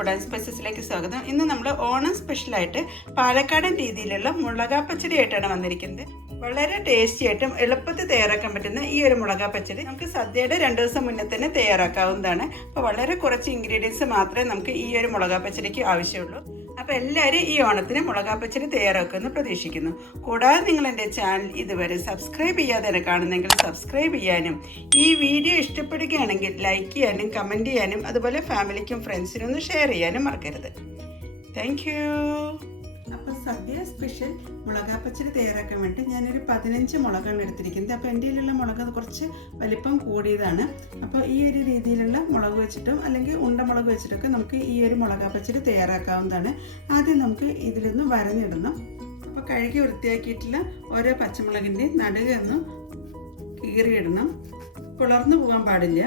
Food and സ്പൈസസിലേക്ക് സ്വാഗതം. ഇന്ന് നമ്മൾ ഓണം സ്പെഷ്യലായിട്ട് പാലക്കാടൻ രീതിയിലുള്ള മുളകാ പച്ചടി ആയിട്ടാണ് വന്നിരിക്കുന്നത്. വളരെ ടേസ്റ്റി ആയിട്ടും എളുപ്പത്തിൽ തയ്യാറാക്കാൻ പറ്റുന്ന ഈ ഒരു മുളകാ പച്ചടി നമുക്ക് സദ്യയുടെ 2 ദിവസം മുന്നേ തന്നെ തയ്യാറാക്കാവുന്നതാണ്. അപ്പോൾ വളരെ കുറച്ച് ഇൻഗ്രീഡിയൻസ് മാത്രമേ നമുക്ക് ഈ ഒരു മുളകാ പച്ചടിക്ക് ആവശ്യമുള്ളൂ. അപ്പോൾ എല്ലാവരും ഈ ഓണത്തിന് മുളകാ പച്ചടി തയ്യാറാക്കുമെന്ന് പ്രതീക്ഷിക്കുന്നു. കൂടാതെ നിങ്ങൾ എൻ്റെ ചാനൽ ഇതുവരെ സബ്സ്ക്രൈബ് ചെയ്യാതെ കാണുന്നെങ്കിൽ സബ്സ്ക്രൈബ് ചെയ്യാനും ഈ വീഡിയോ ഇഷ്ടപ്പെടുകയാണെങ്കിൽ ലൈക്ക് ചെയ്യാനും കമൻറ്റ് ചെയ്യാനും അതുപോലെ ഫാമിലിക്കും ഫ്രണ്ട്സിനും ഒന്ന് ഷെയർ ചെയ്യാനും മറക്കരുത്. Thank you. അപ്പോൾ സദ്യ സ്പെഷ്യൽ മുളകാ പച്ചടി തയ്യാറാക്കാൻ വേണ്ടി ഞാനൊരു 15 മുളകാണ് എടുത്തിരിക്കുന്നത്. അപ്പോൾ എൻ്റെ കയ്യിലുള്ള മുളക് കുറച്ച് വലിപ്പം കൂടിയതാണ്. അപ്പോൾ ഈ ഒരു രീതിയിലുള്ള മുളക് വെച്ചിട്ടും അല്ലെങ്കിൽ ഉണ്ടമുളക് വെച്ചിട്ടൊക്കെ നമുക്ക് ഈ ഒരു മുളകാ പച്ചടി തയ്യാറാക്കാവുന്നതാണ്. ആദ്യം നമുക്ക് ഇതിലൊന്ന് വരഞ്ഞിടണം. അപ്പോൾ കഴുകി വൃത്തിയാക്കിയിട്ടുള്ള ഓരോ പച്ചമുളകിൻ്റെയും നടുകൊന്ന് കീറിയിടണം. പിളർന്നു പോകാൻ പാടില്ല.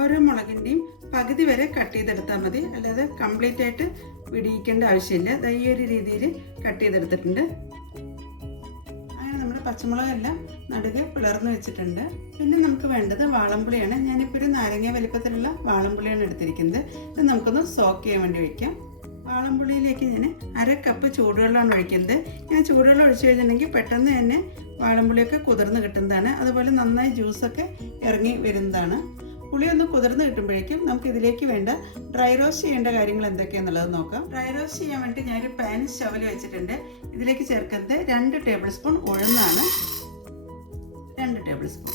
ഓരോ മുളകിൻ്റെയും പകുതി വരെ കട്ട് ചെയ്തെടുത്താൽ മതി, അല്ലാതെ കംപ്ലീറ്റ് ആയിട്ട് പിടിയിക്കേണ്ട ആവശ്യമില്ല. ഈ ഒരു രീതിയിൽ കട്ട് ചെയ്തെടുത്തിട്ടുണ്ട്. അങ്ങനെ നമ്മുടെ പച്ചമുളകെല്ലാം നടുകെ പിളർന്ന് വെച്ചിട്ടുണ്ട്. പിന്നെ നമുക്ക് വേണ്ടത് വാളംപുളിയാണ്. ഞാനിപ്പോൾ ഒരു നാരങ്ങ വലിപ്പത്തിലുള്ള വാളംപുളിയാണ് എടുത്തിരിക്കുന്നത്. ഇത് നമുക്കൊന്ന് സോക്ക് ചെയ്യാൻ വേണ്ടി വയ്ക്കാം. വാളംപുളിയിലേക്ക് ഞാൻ 1/2 കപ്പ് ചൂടുവെള്ളമാണ് ഒഴിക്കുന്നത്. ഇങ്ങനെ ചൂടുവെള്ളം ഒഴിച്ചു കഴിഞ്ഞിട്ടുണ്ടെങ്കിൽ പെട്ടെന്ന് തന്നെ വാളംപുളിയൊക്കെ കുതിർന്ന് കിട്ടുന്നതാണ്. അതുപോലെ നന്നായി ജ്യൂസൊക്കെ ഇറങ്ങി വരുന്നതാണ്. പുളി ഒന്ന് കുതിർന്ന് കിട്ടുമ്പോഴേക്കും നമുക്ക് ഇതിലേക്ക് വേണ്ട ഡ്രൈ റോസ്റ്റ് ചെയ്യേണ്ട കാര്യങ്ങൾ എന്തൊക്കെയാണെന്നുള്ളത് നോക്കാം. ഡ്രൈ റോസ്റ്റ് ചെയ്യാൻ വേണ്ടി ഞാനൊരു പാൻ സ്റ്റവിൽ വെച്ചിട്ടുണ്ട്. ഇതിലേക്ക് ചേർക്കുന്നത് 2 ടേബിൾ സ്പൂൺ ഉഴുന്നാണ്. 2 table spoon.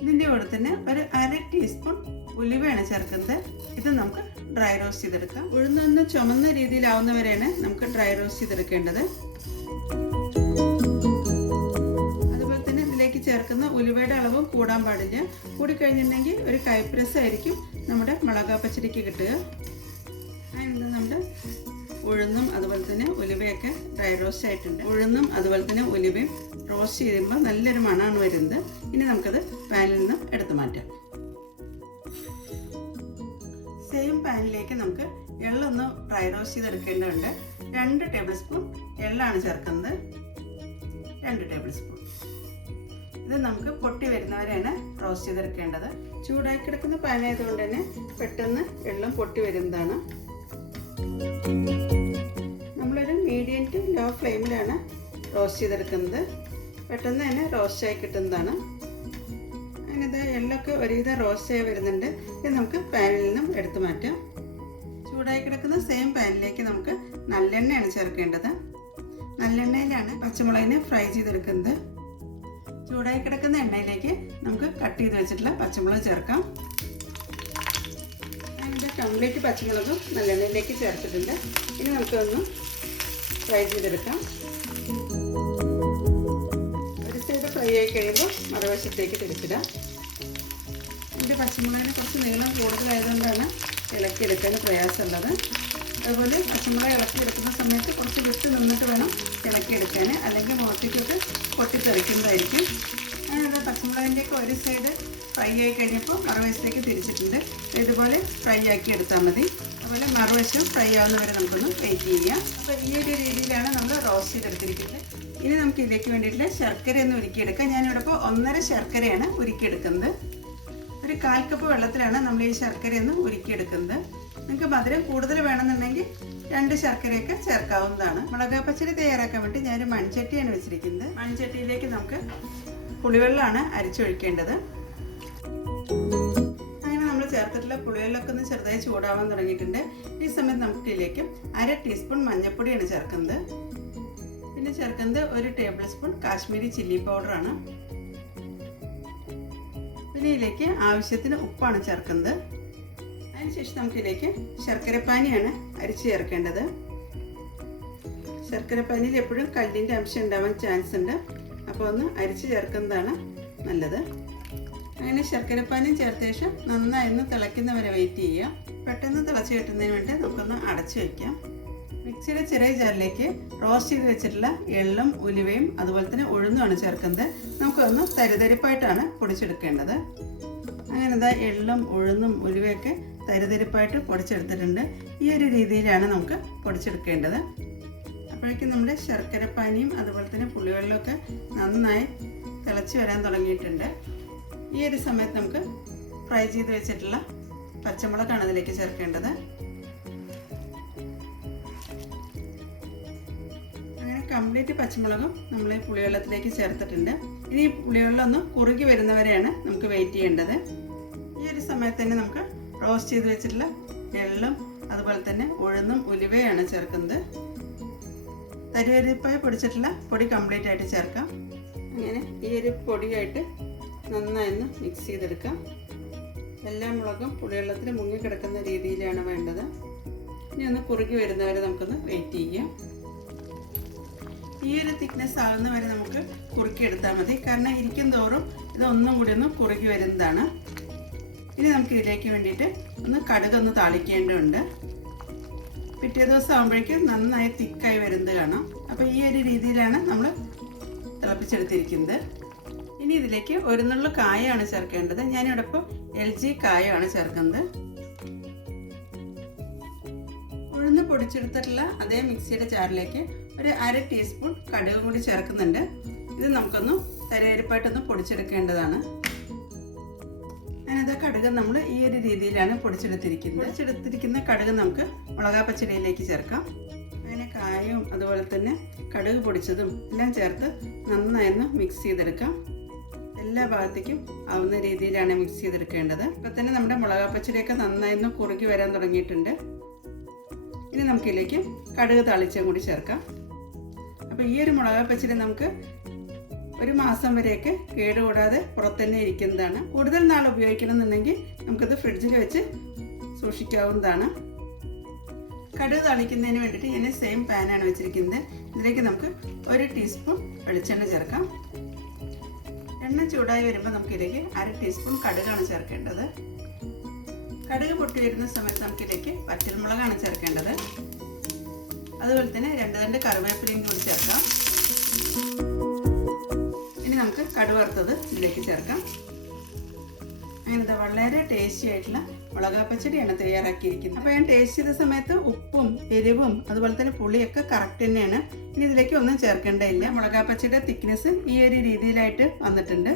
ഇതിൻ്റെ കൂടെ തന്നെ ഒരു 1/2 ടീസ്പൂൺ ഉലുവയാണ് ചേർക്കുന്നത്. ഇത് നമുക്ക് ഡ്രൈ റോസ്റ്റ് ചെയ്തെടുക്കാം. ഉഴുന്നൊന്ന് ചുമന്ന രീതിയിലാവുന്നവരെയാണ് നമുക്ക് ഡ്രൈ റോസ്റ്റ് ചെയ്തെടുക്കേണ്ടത്. ചേർക്കുന്ന ഉലുവയുടെ അളവും കൂടാൻ പാടില്ല. കൂടിക്കഴിഞ്ഞിട്ടുണ്ടെങ്കിൽ ഒരു കയ്പരസമായിരിക്കും നമ്മുടെ മുളകാ പച്ചടിക്ക് കിട്ടുക. അതിനെന്താ നമ്മുടെ ഉഴുന്നും അതുപോലെ തന്നെ ഉലുവയൊക്കെ ഡ്രൈ റോസ്റ്റ് ആയിട്ടുണ്ട്. ഉഴുന്നും അതുപോലെ തന്നെ ഉലുവയും റോസ്റ്റ് ചെയ്യുമ്പോൾ നല്ലൊരു മണമാണ് വരുന്നത്. ഇനി നമുക്കത് പാനിൽ നിന്ന് എടുത്തു മാറ്റാം. സെയിം പാനിലേക്ക് നമുക്ക് എള്ളൊന്ന് ഡ്രൈ റോസ്റ്റ് ചെയ്തെടുക്കേണ്ടതുണ്ട്. 2 ടേബിൾ സ്പൂൺ എള്ളാണ് ചേർക്കുന്നത്. 2 ടേബിൾ സ്പൂൺ. ഇത് നമുക്ക് പൊട്ടി വരുന്നവരെയാണ് റോസ്റ്റ് ചെയ്തെടുക്കേണ്ടത്. ചൂടായി കിടക്കുന്ന പാനായതുകൊണ്ട് തന്നെ പെട്ടെന്ന് എള്ളം പൊട്ടി വരുന്നതാണ്. നമ്മളൊരു മീഡിയം ടു ലോ ഫ്ലെയിമിലാണ് റോസ്റ്റ് ചെയ്തെടുക്കുന്നത്. പെട്ടെന്ന് തന്നെ റോസ്റ്റായി കിട്ടുന്നതാണ്. അങ്ങനെ എള്ളൊക്കെ ഒരുവിധം റോസ്റ്റായി വരുന്നുണ്ട്. ഇത് നമുക്ക് പാനിൽ നിന്നും എടുത്തു മാറ്റാം. ചൂടായി കിടക്കുന്ന സെയിം പാനിലേക്ക് നമുക്ക് നല്ലെണ്ണയാണ് ചേർക്കേണ്ടത്. നല്ലെണ്ണയിലാണ് പച്ചമുളകിനെ ഫ്രൈ ചെയ്തെടുക്കുന്നത്. ചൂടായി കിടക്കുന്ന എണ്ണയിലേക്ക് നമുക്ക് കട്ട് ചെയ്ത് വെച്ചിട്ടുള്ള പച്ചമുളക് ചേർക്കാം. അതിൻ്റെ കംപ്ലീറ്റ് പച്ചമുളകും നല്ലെണ്ണയിലേക്ക് ചേർത്തിട്ടുണ്ട്. ഇനി നമുക്കൊന്ന് ഫ്രൈ ചെയ്തെടുക്കാം. ഒരു സൈഡ് ഫ്രൈ ആയി കഴിയുമ്പോൾ മറുവശത്തേക്ക് തിരിച്ചിടാം. ഇതിൻ്റെ പച്ചമുളകിന് കുറച്ച് നീളം കൂടുതലായതുകൊണ്ടാണ് ഇളക്കിയെടുക്കാൻ പ്രയാസമുള്ളത്. അതുപോലെ പച്ചമുളക് ഇളക്കിയെടുക്കുന്ന സമയത്ത് കുറച്ച് വിട്ട് നിന്നിട്ട് വേണം ഇളക്കിയെടുക്കാൻ, അല്ലെങ്കിൽ മുഖത്തേക്കൊക്കെ പൊട്ടിത്തെറിക്കുന്നതായിരിക്കും. അങ്ങനെ പച്ചമുളകിൻ്റെയൊക്കെ ഒരു സൈഡ് ഫ്രൈ ആയി കഴിഞ്ഞപ്പോൾ മറുവശത്തേക്ക് തിരിച്ചിട്ടുണ്ട്. ഇതുപോലെ ഫ്രൈ ആക്കി എടുത്താൽ മതി. അതുപോലെ മറുവശം ഫ്രൈ ആവുന്നവരെ നമുക്കൊന്ന് വെയിറ്റ് ചെയ്യാം. അപ്പോൾ ഈ ഒരു രീതിയിലാണ് നമ്മൾ റോസ്റ്റ് ചെയ്തെടുത്തിരിക്കുന്നത്. ഇനി നമുക്ക് ഇതിലേക്ക് വേണ്ടിയിട്ടുള്ള ശർക്കര ഒന്ന് ഉരുക്കിയെടുക്കാം. ഞാനിവിടെ ഇപ്പോൾ 1.5 ശർക്കരയാണ് ഉരുക്കിയെടുക്കുന്നത്. ഒരു 1/4 കപ്പ് വെള്ളത്തിലാണ് നമ്മൾ ഈ ശർക്കരയൊന്ന് ഉരുക്കിയെടുക്കുന്നത്. നിങ്ങൾക്ക് മധുരം കൂടുതൽ വേണമെന്നുണ്ടെങ്കിൽ 2 ശർക്കരയൊക്കെ ചേർക്കാവുന്നതാണ്. മുളകാ പച്ചടി തയ്യാറാക്കാൻ വേണ്ടി ഞാനൊരു മൺചട്ടിയാണ് വെച്ചിരിക്കുന്നത്. മൺചട്ടിയിലേക്ക് നമുക്ക് പുളിവെള്ളമാണ് അരിച്ചൊഴിക്കേണ്ടത്. അങ്ങനെ നമ്മൾ ചേർത്തിട്ടുള്ള പുളിവെള്ളമൊക്കെ ഒന്ന് ചെറുതായി ചൂടാവാൻ തുടങ്ങിയിട്ടുണ്ട്. ഈ സമയത്ത് നമുക്ക് ഇതിലേക്ക് 1/2 ടീസ്പൂൺ മഞ്ഞൾപ്പൊടിയാണ് ചേർക്കുന്നത്. പിന്നെ ചേർക്കുന്നത് 1 ടേബിൾ സ്പൂൺ കാശ്മീരി ചില്ലി പൗഡറാണ്. പിന്നെ ഇതിലേക്ക് ആവശ്യത്തിന് ഉപ്പാണ് ചേർക്കുന്നത്. അതിനുശേഷം നമുക്കിതിലേക്ക് ശർക്കരപ്പാനിയാണ് അരിച്ച് ചേർക്കേണ്ടത്. ശർക്കരപ്പാനിയിൽ എപ്പോഴും കല്ലിൻ്റെ അംശം ഉണ്ടാവാൻ ചാൻസ് ഉണ്ട്. അപ്പോൾ ഒന്ന് അരിച്ച് ചേർക്കുന്നതാണ് നല്ലത്. അങ്ങനെ ശർക്കരപ്പാനിയും ചേർത്ത ശേഷം നന്നായി ഒന്ന് തിളയ്ക്കുന്നവരെ വെയിറ്റ് ചെയ്യുക. പെട്ടെന്ന് തിളച്ച് കിട്ടുന്നതിന് വേണ്ടി നമുക്കൊന്ന് അടച്ചു വയ്ക്കാം. മിക്സിയുടെ ചെറിയ ജാറിലേക്ക് റോസ്റ്റ് ചെയ്ത് വെച്ചിട്ടുള്ള എള്ളും ഉലുവയും അതുപോലെ തന്നെ ഉഴുന്നുമാണ് ചേർക്കുന്നത്. നമുക്കൊന്ന് തരിതരിപ്പായിട്ടാണ് പൊടിച്ചെടുക്കേണ്ടത്. അങ്ങനെ എള്ളും ഉഴുന്നും ഉലുവയൊക്കെ തരിതരിപ്പായിട്ട് പൊടിച്ചെടുത്തിട്ടുണ്ട്. ഈ ഒരു രീതിയിലാണ് നമുക്ക് പൊടിച്ചെടുക്കേണ്ടത്. അപ്പോഴേക്കും നമ്മുടെ ശർക്കരപ്പാനിയും അതുപോലെ തന്നെ പുളിവെള്ളമൊക്കെ നന്നായി തിളച്ച് വരാൻ തുടങ്ങിയിട്ടുണ്ട്. ഈ ഒരു സമയത്ത് നമുക്ക് ഫ്രൈ ചെയ്ത് വെച്ചിട്ടുള്ള പച്ചമുളകാണ് അതിലേക്ക് ചേർക്കേണ്ടത്. കംപ്ലീറ്റ് പച്ചമുളകും നമ്മൾ ഈ പുളിവെള്ളത്തിലേക്ക് ചേർത്തിട്ടുണ്ട്. ഇനി ഈ പുളിവെള്ളം ഒന്ന് കുറുകി വരുന്നവരെയാണ് നമുക്ക് വെയിറ്റ് ചെയ്യേണ്ടത്. ഈ ഒരു സമയത്ത് തന്നെ നമുക്ക് റോസ്റ്റ് ചെയ്ത് വെച്ചിട്ടുള്ള എള്ളും അതുപോലെ തന്നെ ഉഴുന്നും ഉലുവയാണ് ചേർക്കുന്നത്. തരിവരിപ്പായി പൊടിച്ചിട്ടുള്ള പൊടി കംപ്ലീറ്റ് ആയിട്ട് ചേർക്കാം. അങ്ങനെ ഈ ഒരു പൊടിയായിട്ട് നന്നായി ഒന്ന് മിക്സ് ചെയ്തെടുക്കാം. എല്ലാ മുളകും പുളിവെള്ളത്തിൽ മുങ്ങിക്കിടക്കുന്ന രീതിയിലാണ് വേണ്ടത്. ഇനി ഒന്ന് കുറുകി വരുന്നവരെ നമുക്കൊന്ന് വെയിറ്റ് ചെയ്യാം. ഈ ഒരു തിക്നെസ് ആകുന്ന വരെ നമുക്ക് കുറുക്കിയെടുത്താൽ മതി. കാരണം ഇരിക്കും തോറും ഇതൊന്നും കൂടി ഒന്ന് കുറുകി വരുന്നതാണ്. ഇനി നമുക്ക് ഇതിലേക്ക് വേണ്ടിയിട്ട് ഒന്ന് കടുകൊന്ന് താളിക്കേണ്ടതുണ്ട്. പിറ്റേ ദിവസം ആകുമ്പോഴേക്കും നന്നായി തിക്കായി വരുന്നത് കാണാം. അപ്പോൾ ഈ ഒരു രീതിയിലാണ് നമ്മൾ തിളപ്പിച്ചെടുത്തിരിക്കുന്നത്. ഇനി ഇതിലേക്ക് ഒരു നുള്ളു കായമാണ് ചേർക്കേണ്ടത്. ഞാനിവിടെ ഇപ്പോൾ LG കായമാണ് ചേർക്കുന്നത്. ഉഴുന്ന് പൊടിച്ചെടുത്തിട്ടുള്ള അതേ മിക്സിയുടെ ജാറിലേക്ക് ഒരു 1/2 ടീസ്പൂൺ കടുക് കൂടി ചേർക്കുന്നുണ്ട്. ഇത് നമുക്കൊന്ന് തരിവരിപ്പായിട്ടൊന്ന് പൊടിച്ചെടുക്കേണ്ടതാണ്. ഞാനിത് കടുക് നമ്മൾ ഈ ഒരു രീതിയിലാണ് പൊടിച്ചെടുത്തിരിക്കുന്ന കടുക് നമുക്ക് മുളകാ പച്ചടിയിലേക്ക് ചേർക്കാം. അങ്ങനെ കായവും അതുപോലെ തന്നെ കടുക് പൊടിച്ചതും എല്ലാം ചേർത്ത് നന്നായി മിക്സ് ചെയ്തെടുക്കാം. എല്ലാ ഭാഗത്തേക്കും ആവുന്ന രീതിയിലാണ് മിക്സ് ചെയ്തെടുക്കേണ്ടത്. ഇപ്പം തന്നെ നമ്മുടെ മുളകാ പച്ചടിയൊക്കെ നന്നായി കുറുകി വരാൻ തുടങ്ങിയിട്ടുണ്ട്. ഇനി നമുക്കിതിലേക്ക് കടുക് താളിച്ചും കൂടി ചേർക്കാം. അപ്പോൾ ഈ ഒരു മുളകാ പച്ചടി നമുക്ക് 1 മാസം വരെയൊക്കെ കേടുകൂടാതെ പുറത്ത് തന്നെ ഇരിക്കുന്നതാണ്. കൂടുതൽ നാൾ ഉപയോഗിക്കണമെന്നുണ്ടെങ്കിൽ നമുക്കത് ഫ്രിഡ്ജിൽ വെച്ച് സൂക്ഷിക്കാവുന്നതാണ്. കടുക് താളിക്കുന്നതിന് വേണ്ടിയിട്ട് ഞാൻ സെയിം പാനാണ് വെച്ചിരിക്കുന്നത്. ഇതിലേക്ക് നമുക്ക് 1 ടീസ്പൂൺ വെളിച്ചെണ്ണ ചേർക്കാം. എണ്ണ ചൂടായി വരുമ്പോൾ നമുക്കിതിലേക്ക് 1/2 ടീസ്പൂൺ കടുകാണ് ചേർക്കേണ്ടത്. കടുക് പൊട്ടി വരുന്ന സമയത്ത് നമുക്കിതിലേക്ക് വറ്റൽമുളകാണ് ചേർക്കേണ്ടത്. അതുപോലെ തന്നെ 2 തണ്ട് കറിവേപ്പിലയും കൂടി ചേർക്കാം. ഇനി നമുക്ക് കടുക് വറുത്തത് ഇതിലേക്ക് ചേർക്കാം. അങ്ങനെ വളരെ ടേസ്റ്റി ആയിട്ടുള്ള മുളകാ പച്ചടിയാണ് തയ്യാറാക്കിയിരിക്കുന്നത്. അപ്പോൾ ഞാൻ ടേസ്റ്റ് ചെയ്ത സമയത്ത് ഉപ്പും എരിവും അതുപോലെ തന്നെ പുളിയൊക്കെ കറക്റ്റ് തന്നെയാണ്. ഇനി ഇതിലേക്ക് ഒന്നും ചേർക്കേണ്ടതില്ല. മുളകാ പച്ചടിയുടെ തിക്നെസ് ഈ ഒരു രീതിയിലായിട്ട് വന്നിട്ടുണ്ട്.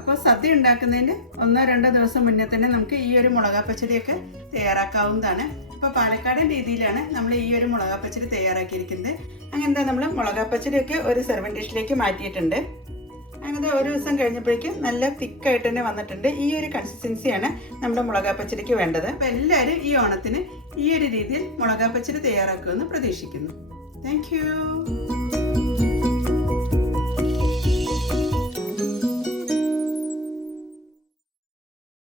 അപ്പോൾ സദ്യ ഉണ്ടാക്കുന്നതിന് 1-2 ദിവസം മുന്നേ തന്നെ നമുക്ക് ഈ ഒരു മുളകാ പച്ചടിയൊക്കെ തയ്യാറാക്കാവുന്നതാണ്. അപ്പോൾ പാലക്കാടൻ രീതിയിലാണ് നമ്മൾ ഈ ഒരു മുളകാ പച്ചടി തയ്യാറാക്കിയിരിക്കുന്നത്. അങ്ങനത്തെ നമ്മൾ മുളകാ പച്ചടിയൊക്കെ ഒരു സെർവിങ് ഡിഷിലേക്ക് മാറ്റിയിട്ടുണ്ട്. അങ്ങനെ ഒരു ദിവസം കഴിഞ്ഞപ്പോഴേക്കും നല്ല തിക്കായിട്ട് തന്നെ വന്നിട്ടുണ്ട്. ഈ ഒരു കൺസിസ്റ്റൻസിയാണ് നമ്മുടെ മുളകാ പച്ചടിക്ക് വേണ്ടത്. അപ്പോൾ എല്ലാവരും ഈ ഓണത്തിന് ഈ ഒരു രീതിയിൽ മുളകാ പച്ചടി തയ്യാറാക്കുമെന്ന് പ്രതീക്ഷിക്കുന്നു. Thank you.